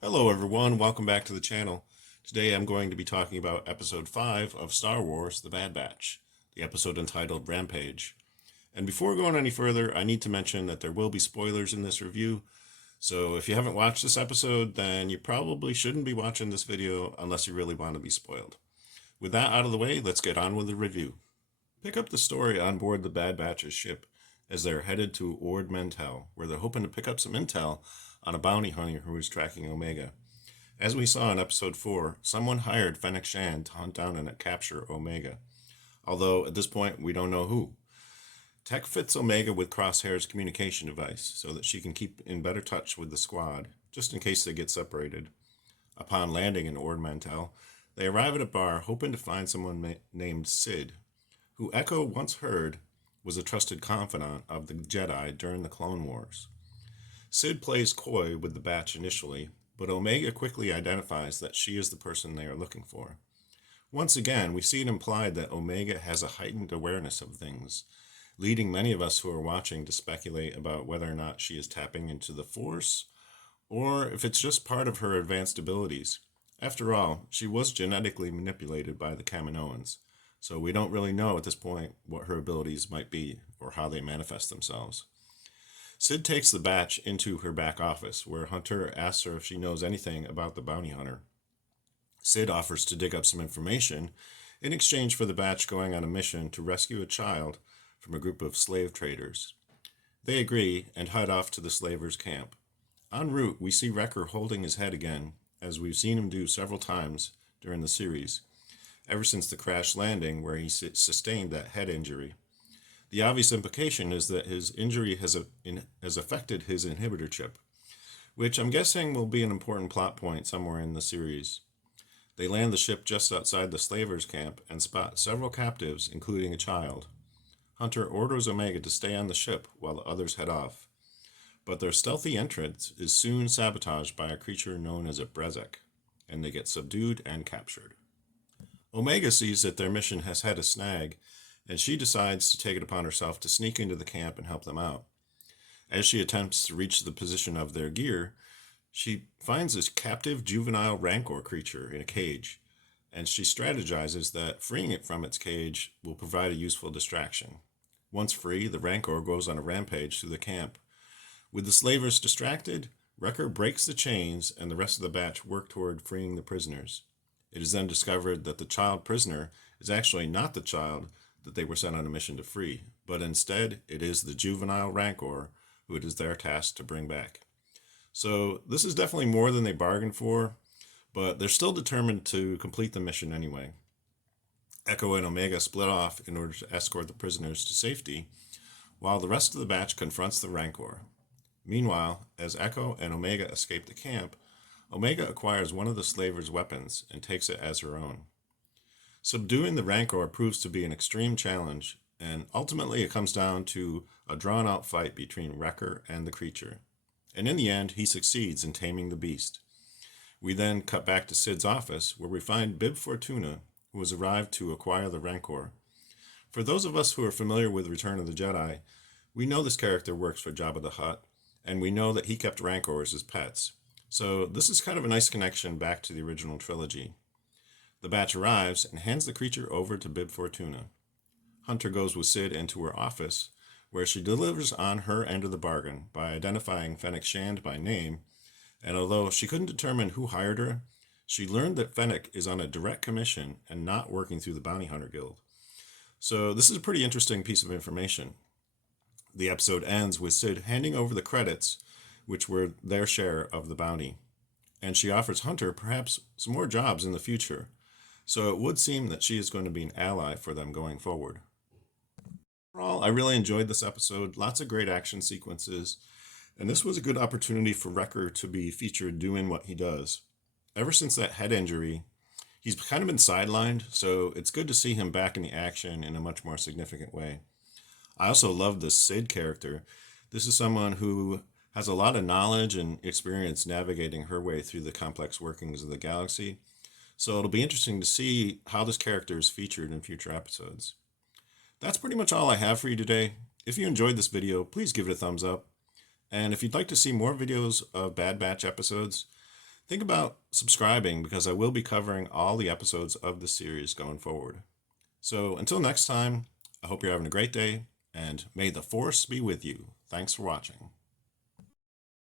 Hello everyone, welcome back to the channel. Today I'm going to be talking about episode 5 of Star Wars The Bad Batch, the episode entitled Rampage. And before going any further, I need to mention that there will be spoilers in this review, so if you haven't watched this episode, then you probably shouldn't be watching this video unless you really want to be spoiled. With that out of the way, let's get on with the review. Pick up the story on board the Bad Batch's ship as they're headed to Ord Mantell, where they're hoping to pick up some intel on a bounty hunter who is tracking Omega. As we saw in episode 4, someone hired Fennec Shand to hunt down and capture Omega, although at this point we don't know who. Tech fits Omega with Crosshair's communication device so that she can keep in better touch with the squad, just in case they get separated. Upon landing in Ord Mantell, they arrive at a bar hoping to find someone named Sid, who Echo once heard was a trusted confidant of the Jedi during the Clone Wars. Sid plays coy with the Batch initially, but Omega quickly identifies that she is the person they are looking for. Once again, we see it implied that Omega has a heightened awareness of things, leading many of us who are watching to speculate about whether or not she is tapping into the Force, or if it's just part of her advanced abilities. After all, she was genetically manipulated by the Kaminoans, so we don't really know at this point what her abilities might be or how they manifest themselves. Sid takes the Batch into her back office, where Hunter asks her if she knows anything about the bounty hunter. Sid offers to dig up some information in exchange for the Batch going on a mission to rescue a child from a group of slave traders. They agree and head off to the slavers' camp. En route, we see Wrecker holding his head again, as we've seen him do several times during the series, ever since the crash landing where he sustained that head injury. The obvious implication is that his injury has affected his inhibitor chip, which I'm guessing will be an important plot point somewhere in the series. They land the ship just outside the slavers' camp and spot several captives, including a child. Hunter orders Omega to stay on the ship while the others head off, but their stealthy entrance is soon sabotaged by a creature known as a Brezek, and they get subdued and captured. Omega sees that their mission has had a snag, and she decides to take it upon herself to sneak into the camp and help them out. As she attempts to reach the position of their gear, she finds this captive juvenile Rancor creature in a cage, and she strategizes that freeing it from its cage will provide a useful distraction. Once free, the Rancor goes on a rampage through the camp. With the slavers distracted, Wrecker breaks the chains and the rest of the Batch work toward freeing the prisoners. It is then discovered that the child prisoner is actually not the child that they were sent on a mission to free, but instead it is the juvenile Rancor who it is their task to bring back. So this is definitely more than they bargained for, but they're still determined to complete the mission anyway. Echo and Omega split off in order to escort the prisoners to safety, while the rest of the Batch confronts the Rancor. Meanwhile, as Echo and Omega escape the camp, Omega acquires one of the slavers' weapons and takes it as her own. Subduing the Rancor proves to be an extreme challenge, and ultimately it comes down to a drawn-out fight between Wrecker and the creature. And in the end, he succeeds in taming the beast. We then cut back to Sid's office, where we find Bib Fortuna, who has arrived to acquire the Rancor. For those of us who are familiar with Return of the Jedi, we know this character works for Jabba the Hutt, and we know that he kept Rancors as pets. So this is kind of a nice connection back to the original trilogy. The Batch arrives and hands the creature over to Bib Fortuna. Hunter goes with Sid into her office, where she delivers on her end of the bargain by identifying Fennec Shand by name, and although she couldn't determine who hired her, she learned that Fennec is on a direct commission and not working through the Bounty Hunter Guild. So this is a pretty interesting piece of information. The episode ends with Sid handing over the credits, which were their share of the bounty, and she offers Hunter perhaps some more jobs in the future. So it would seem that she is going to be an ally for them going forward. Overall, I really enjoyed this episode. Lots of great action sequences. And this was a good opportunity for Wrecker to be featured doing what he does. Ever since that head injury, he's kind of been sidelined, so it's good to see him back in the action in a much more significant way. I also love the Sid character. This is someone who has a lot of knowledge and experience navigating her way through the complex workings of the galaxy. So it'll be interesting to see how this character is featured in future episodes. That's pretty much all I have for you today. If you enjoyed this video, please give it a thumbs up. And if you'd like to see more videos of Bad Batch episodes, Think about subscribing because I will be covering all the episodes of the series going forward. So until next time, I hope you're having a great day, and may the Force be with you. Thanks for watching.